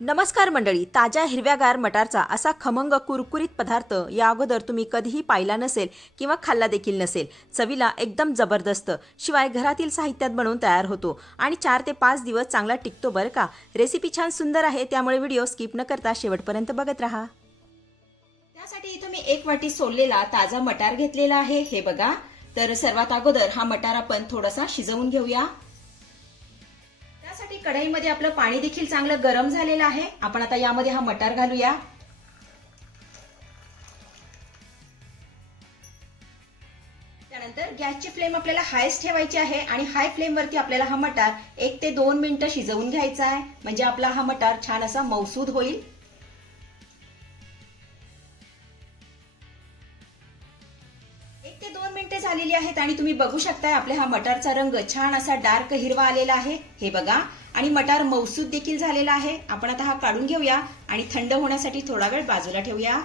नमस्कार मंडळी ताज्या हिरव्यागार मटारचा असा खमंग कुरकुरीत पदार्थ या अगोदर तुम्ही कधीही पाहिला नसेल किंवा खाल्ला देखील नसेल चवीला एकदम जबरदस्त शिवाय घरातील साहित्यात बनवून तयार होतो आणि चार ते पाच दिवस चांगला टिकतो बरं का? रेसिपी छान सुंदर आहे त्यामुळे व्हिडिओ स्किप न करता शेवटपर्यंत बघत राहा. त्यासाठी इथं मी एक वाटी सोललेला ताजा मटार घेतलेला आहे हे बघा. तर सर्वात अगोदर हा मटार आपण थोडासा शिजवून घेऊया. त्यासाठी कढईमध्ये आपलं पाणी देखील चांगलं गरम झालेलं आहे. आपण आता यामध्ये हा मटार घालूया. त्यानंतर गॅसची फ्लेम आपल्याला हायच ठेवायची आहे आणि हाय फ्लेम वरती आपल्याला हा मटार एक ते दोन मिनिटं शिजवून घ्यायचा आहे. म्हणजे आपला हा मटार छान असा मौसूद होईल. एक ते दोन मिनिटे झालेली आहेत आणि तुम्ही बघू शकताय आपल्या हा मटारचा रंग छान असा डार्क हिरवा आलेला आहे. हे बघा. आणि मटार मौसूद देखील झालेला आहे. आपण आता हा काढून घेऊया आणि थंड होण्यासाठी थोडा वेळ बाजूला ठेवूया.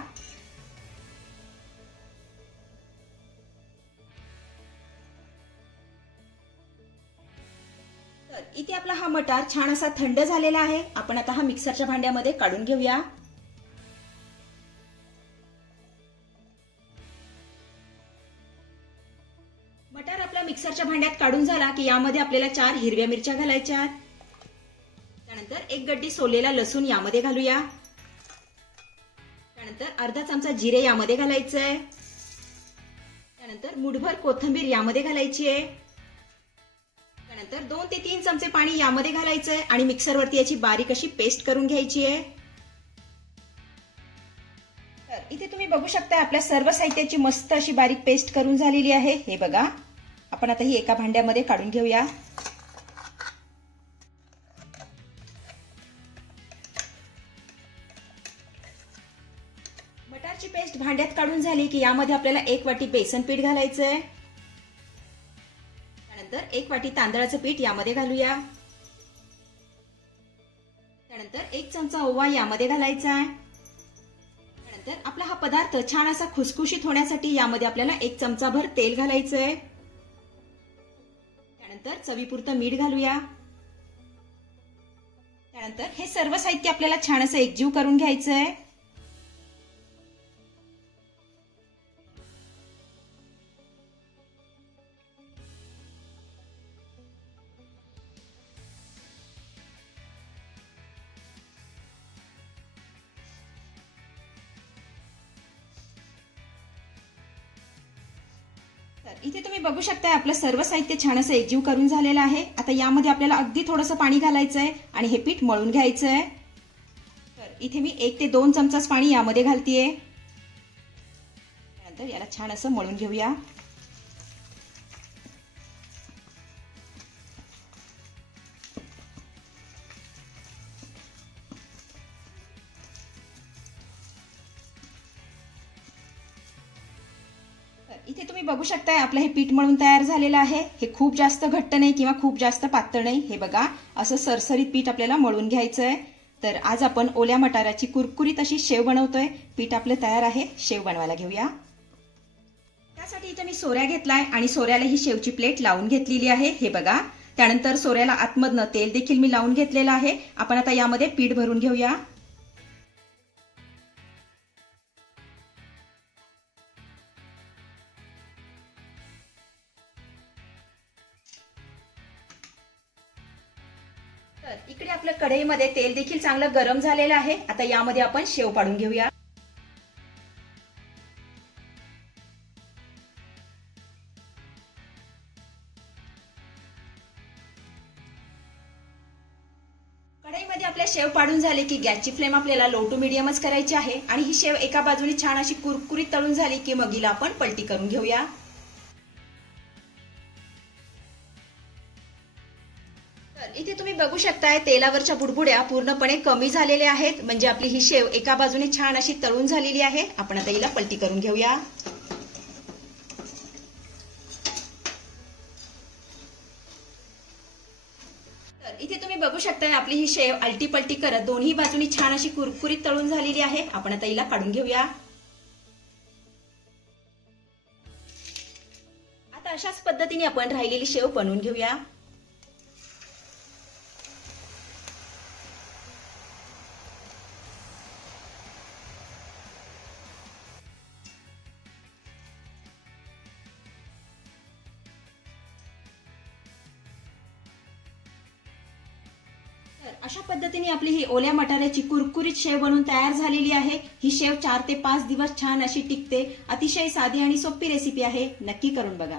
तर इथे आपला हा मटार छान असा थंड झालेला आहे. आपण आता हा मिक्सरच्या भांड्यामध्ये काढून घेऊया. मटार आपला मिक्सरच्या भांड्यात काढून झाला की यामध्ये आपल्याला चार हिरव्या मिरच्या घालायच्या त्यानंतर एक गड्डी सोलेला लसूण यामध्ये घालूया. त्यानंतर अर्धा चमचा जिरे यामध्ये घालायचं आहे त्यानंतर मुठभर कोथिंबीर यामध्ये घालायची आहे त्यानंतर दोन ते तीन चमचे पाणी यामध्ये घालायचं आहे आणि मिक्सरवरती याची बारीक अशी पेस्ट करून घ्यायची आहे तर इथे तुम्ही बघू शकता आपल्या सर्व साहित्याची मस्त अशी बारीक पेस्ट करून झालेली आहे. हे बघा. आपण आता ही एका भांड्यामध्ये काढून घेऊया. मटारची पेस्ट भांड्यात काढून झाली की यामध्ये आपल्याला एक वाटी बेसन पीठ घालायचं आहे त्यानंतर एक वाटी तांदळाचं पीठ यामध्ये घालूया. त्यानंतर एक चमचा ओवा यामध्ये घालायचा आहे त्यानंतर आपला हा पदार्थ छान असा खुसखुशीत होण्यासाठी यामध्ये आपल्याला एक चमचाभर तेल घालायचं आहे त्यानंतर चवीपुरतं मीठ घालूया. त्यानंतर हे सर्व साहित्य आपल्याला छान असं एकजीव करून घ्यायचं आहे तर इथे तुम्ही बघू शकताय आपलं सर्व साहित्य छान असं एकजीव करून झालेलं आहे. आता यामध्ये आपल्याला अगदी थोडंसं पाणी घालायचं आहे आणि हे पीठ मळून घ्यायचं आहे तर इथे मी एक ते दोन चमचाच पाणी यामध्ये घालतीये. त्यानंतर याला छान असं मळून घेऊया. इथे तुम्ही बघू शकताय आपलं हे पीठ मळून तयार झालेलं आहे. हे खूप जास्त घट्ट नाही किंवा खूप जास्त पातळ नाही. हे बघा असं सरसरीत पीठ आपल्याला मळून घ्यायचं आहे तर आज आपण ओल्या मटाराची कुरकुरीत अशी शेव बनवतोय. पीठ आपलं तयार आहे शेव बनवायला घेऊया. त्यासाठी इथे मी सोऱ्या घेतलाय आणि सोऱ्याला ही शेवची प्लेट लावून घेतलेली आहे. हे बघा त्यानंतर सोऱ्याला आतमधनं तेल देखील मी लावून घेतलेलं आहे. आपण आता यामध्ये पीठ भरून घेऊया. तर इकडे आपल्या कढईमध्ये तेल देखील चांगलं गरम झालेलं आहे. आता यामध्ये आपण शेव पाडून घेऊया. कढईमध्ये आपल्या शेव पाडून झाले की गॅसची फ्लेम आपल्याला लो टू मिडियमच करायची आहे. आणि ही शेव एका बाजूने छान अशी कुरकुरीत तळून झाली की मगीला आपण पलटी करून घेऊया. इथे तुम्ही बघू शकताय तेलावरच्या बुडबुड्या पूर्णपणे कमी झालेल्या आहेत. म्हणजे आपली ही शेव एका बाजूने छान अशी तळून झालेली आहे. आपण आता हिला पलटी करून घेऊया. तर इथे तुम्ही बघू शकताय आपली ही शेव अलटी पलटी करत दोन्ही बाजूनी छान अशी कुरकुरीत तळून झालेली आहे. आपण आता हिला काढून घेऊया. आता अशाच पद्धतीने आपण राहिलेली शेव बनवून घेऊया. अशा पद्धतीने आपली ही ओल्या मटाऱ्याची कुरकुरीत शेव बनून तयार झालेली आहे. ही शेव चार ते पाच दिवस छान अशी टिकते. अतिशय साधी आणि सोपी रेसिपी आहे. नक्की करून बघा.